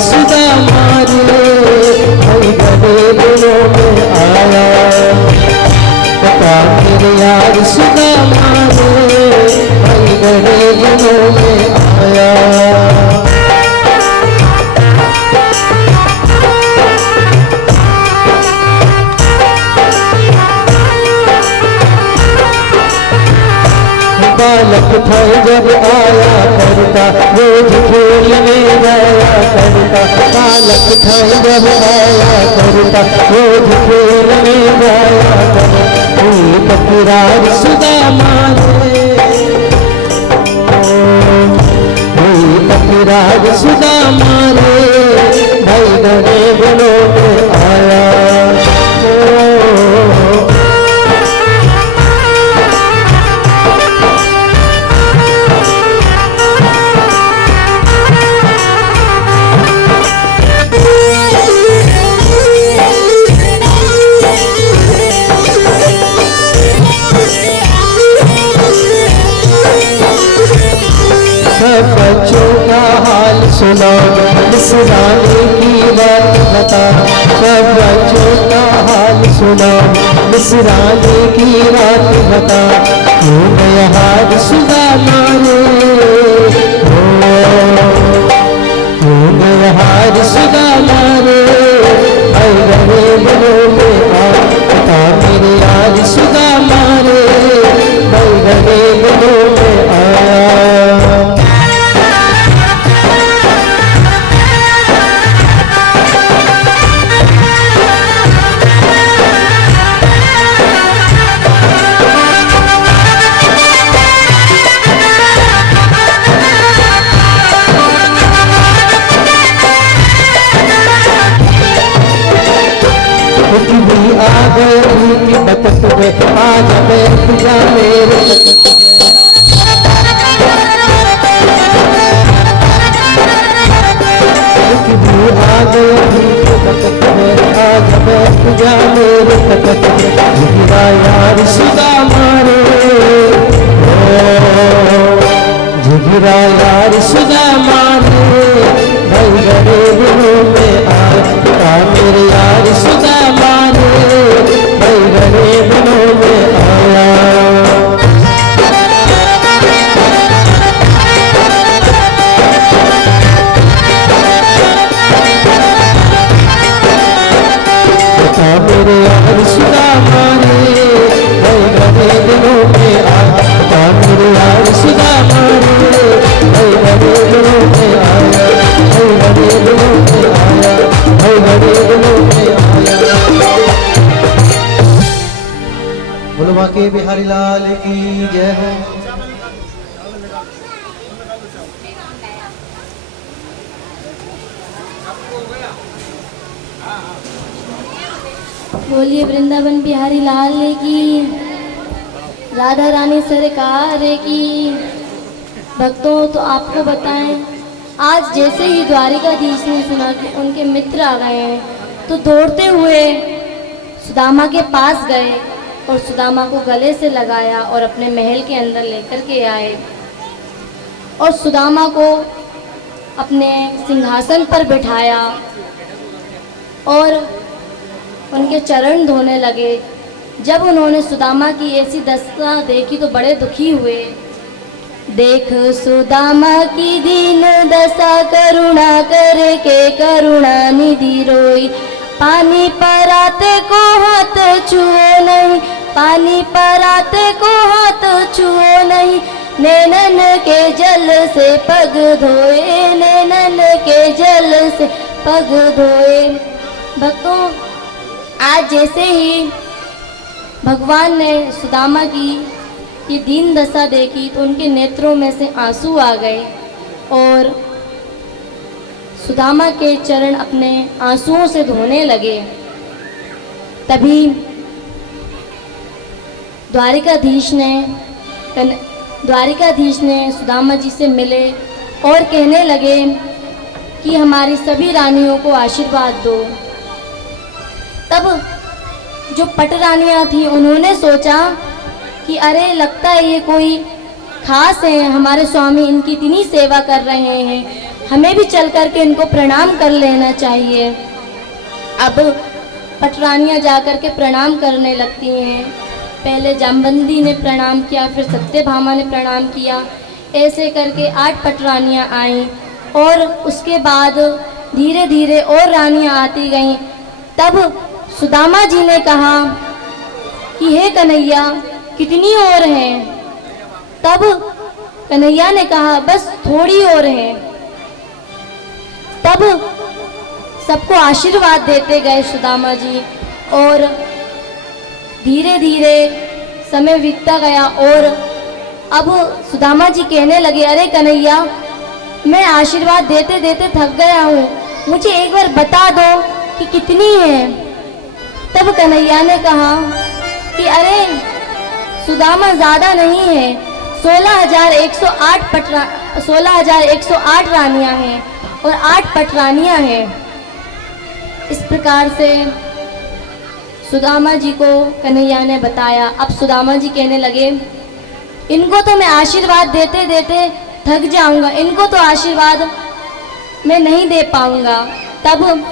सुदामा रे भाई बड़े दिनों में आया। बता मेरे यार सुदामा रे भाई बड़े दिनों में आया। बालक था जब आया करता रोज खेलने जाया करता। बालक था जब आया करता रोज खेलने जाया करता। हुई तकरार सुदामा रे हुई तकरार सुदामा रे भाई बड़े दिनों में आया। सब बच्चों का हाल सुना मिसराने की बात बता। सब बच्चों का हाल सुना मिसराने की बात बता। क्यों नया हाल सुदामा रे क्यों नया हाल सुदामा रे भाई बड़े दिनों में आ। बता मेरे यार सुदामा रे भाई बड़े दिनों में आया। भी आ गई कि बतक में आज बैठ जा मेरे भी आ गई कि बतक में आज बैठ जा मेरे तक में। गिरा यार सुदामा रे जिगिरा यार सुदामा रे भाई बड़े दिनों में आया। मेरे यार सुदामा रे भाई बड़े दिनों में आया। बता मेरे यार सुदामा रे भाई बड़े दिनों में आया। बता मेरे यार सुदामा रे भाई बड़े दिनों में आया। भाई बड़े दिनों में आया। भाई बड़े दिनों में आया। बोलो बाके बिहारी लाल की जय हो। बोलिए वृंदावन बिहारी लाल की, राधा रानी सरकार की। भक्तों तो आपको बताएं, आज जैसे ही द्वारिकाधीश ने सुना कि उनके मित्र आ गए हैं तो दौड़ते हुए सुदामा के पास गए और सुदामा को गले से लगाया और अपने महल के अंदर लेकर के आए और सुदामा को अपने सिंहासन पर बिठाया और उनके चरण धोने लगे। जब उन्होंने सुदामा की ऐसी दशा देखी तो बड़े दुखी हुए। देख सुदामा की दीन दशा, करुणा करके करुणा निधि रोई। पानी पराते को हाथ छुओ नहीं, पानी पराते को हाथ छुओ नहीं। नैनन के जल से पग धोए, नैनन के जल से पग धोए। भक्तों, आज जैसे ही भगवान ने सुदामा की ये दीन दशा देखी तो उनके नेत्रों में से आंसू आ गए और सुदामा के चरण अपने आंसुओं से धोने लगे। तभी द्वारिकाधीश ने सुदामा जी से मिले और कहने लगे कि हमारी सभी रानियों को आशीर्वाद दो। तब जो पट रानियाँ थी उन्होंने सोचा कि अरे लगता है ये कोई खास है, हमारे स्वामी इनकी इतनी सेवा कर रहे हैं हमें भी चल करके इनको प्रणाम कर लेना चाहिए। अब पटरानियाँ जा कर के प्रणाम करने लगती हैं। पहले जामबंदी ने प्रणाम किया, फिर सत्यभामा ने प्रणाम किया। ऐसे करके 8 पटरानियाँ आईं और उसके बाद धीरे धीरे और रानियाँ आती गईं। तब सुदामा जी ने कहा कि हे कन्हैया, कितनी और हैं? तब कन्हैया ने कहा बस थोड़ी और हैं। तब सबको आशीर्वाद देते गए सुदामा जी और धीरे धीरे समय बीतता गया और अब सुदामा जी कहने लगे, अरे कन्हैया, मैं आशीर्वाद देते देते थक गया हूँ, मुझे एक बार बता दो कि कितनी है। तब कन्हैया ने कहा कि अरे सुदामा, ज़्यादा नहीं है, 16,108 रानियाँ हैं और 8 पटरानियाँ हैं। इस प्रकार से सुदामा जी को कन्हैया ने बताया। अब सुदामा जी कहने लगे, इनको तो मैं आशीर्वाद देते देते थक जाऊंगा, इनको तो आशीर्वाद मैं नहीं दे पाऊंगा। तब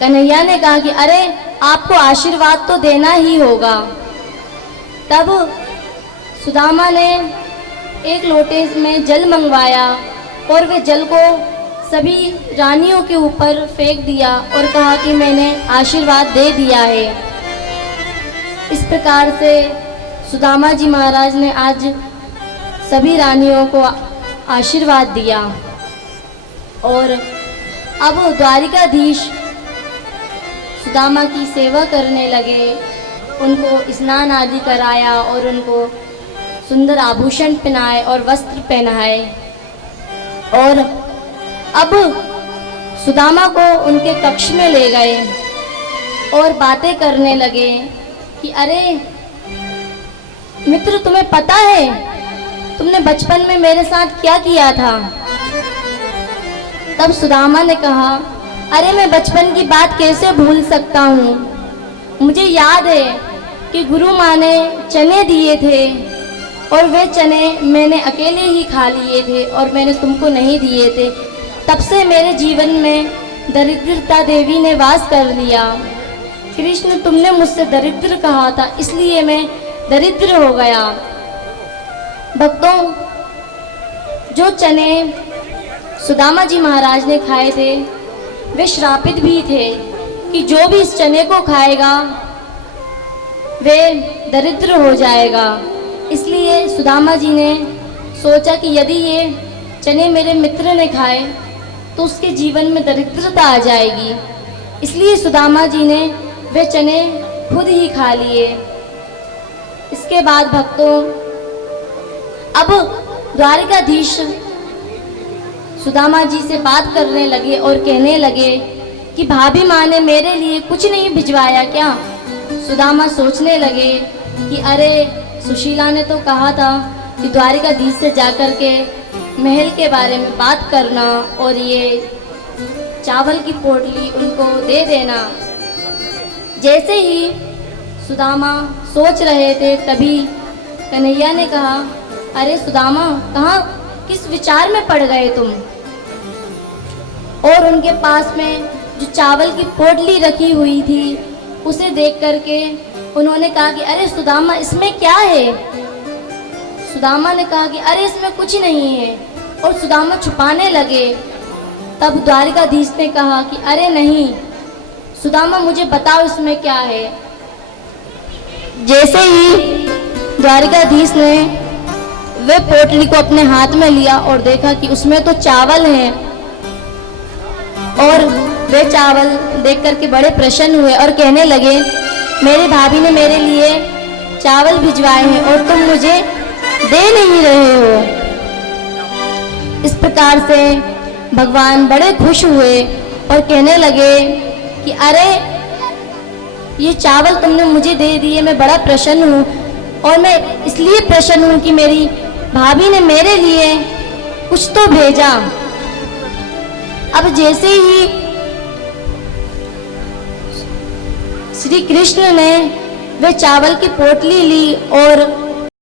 कन्हैया ने कहा कि अरे आपको आशीर्वाद तो देना ही होगा। तब सुदामा ने एक लोटे में जल मंगवाया और वे जल को सभी रानियों के ऊपर फेंक दिया और कहा कि मैंने आशीर्वाद दे दिया है। इस प्रकार से सुदामा जी महाराज ने आज सभी रानियों को आशीर्वाद दिया। और अब द्वारिकाधीश सुदामा की सेवा करने लगे, उनको स्नान आदि कराया और उनको सुंदर आभूषण पहनाए और वस्त्र पहनाए। और अब सुदामा को उनके कक्ष में ले गए और बातें करने लगे कि अरे मित्र, तुम्हें पता है तुमने बचपन में मेरे साथ क्या किया था? तब सुदामा ने कहा, अरे मैं बचपन की बात कैसे भूल सकता हूँ, मुझे याद है कि गुरु माँ ने चने दिए थे और वे चने मैंने अकेले ही खा लिए थे और मैंने तुमको नहीं दिए थे। तब से मेरे जीवन में दरिद्रता देवी ने वास कर लिया। कृष्ण, तुमने मुझसे दरिद्र कहा था, इसलिए मैं दरिद्र हो गया। भक्तों, जो चने सुदामा जी महाराज ने खाए थे वे श्रापित भी थे कि जो भी इस चने को खाएगा वे दरिद्र हो जाएगा। इसलिए सुदामा जी ने सोचा कि यदि ये चने मेरे मित्र ने खाए तो उसके जीवन में दरिद्रता आ जाएगी। इसलिए सुदामा जी ने वे चने खुद ही खा लिए। इसके बाद भक्तों, अब द्वारिकाधीश सुदामा जी से बात करने लगे और कहने लगे कि भाभी माँ ने मेरे लिए कुछ नहीं भिजवाया क्या? सुदामा सोचने लगे कि अरे सुशीला ने तो कहा था कि द्वारिकाधीश से जाकर के महल के बारे में बात करना और ये चावल की पोटली उनको दे देना। जैसे ही सुदामा सोच रहे थे तभी कन्हैया ने कहा, अरे सुदामा, कहाँ किस विचार में पड़ गए तुम? और उनके पास में जो चावल की पोटली रखी हुई थी उसे देख करके उन्होंने कहा कि अरे सुदामा, इसमें क्या है? सुदामा ने कहा कि अरे इसमें कुछ नहीं है और सुदामा छुपाने लगे। तब द्वारिकाधीश ने कहा कि अरे नहीं सुदामा, मुझे बताओ इसमें क्या है। जैसे ही द्वारिकाधीश ने वे पोटली को अपने हाथ में लिया और देखा कि उसमें तो चावल हैं और वे चावल देख करके बड़े प्रसन्न हुए और कहने लगे, मेरी भाभी ने मेरे लिए चावल भिजवाए हैं और तुम मुझे दे नहीं रहे हो। इस प्रकार से भगवान बड़े खुश हुए और कहने लगे कि अरे ये चावल तुमने मुझे दे दिए, मैं बड़ा प्रसन्न हूँ और मैं इसलिए प्रसन्न हूँ कि मेरी भाभी ने मेरे लिए कुछ तो भेजा। अब जैसे ही श्री कृष्ण ने वे चावल की पोटली ली और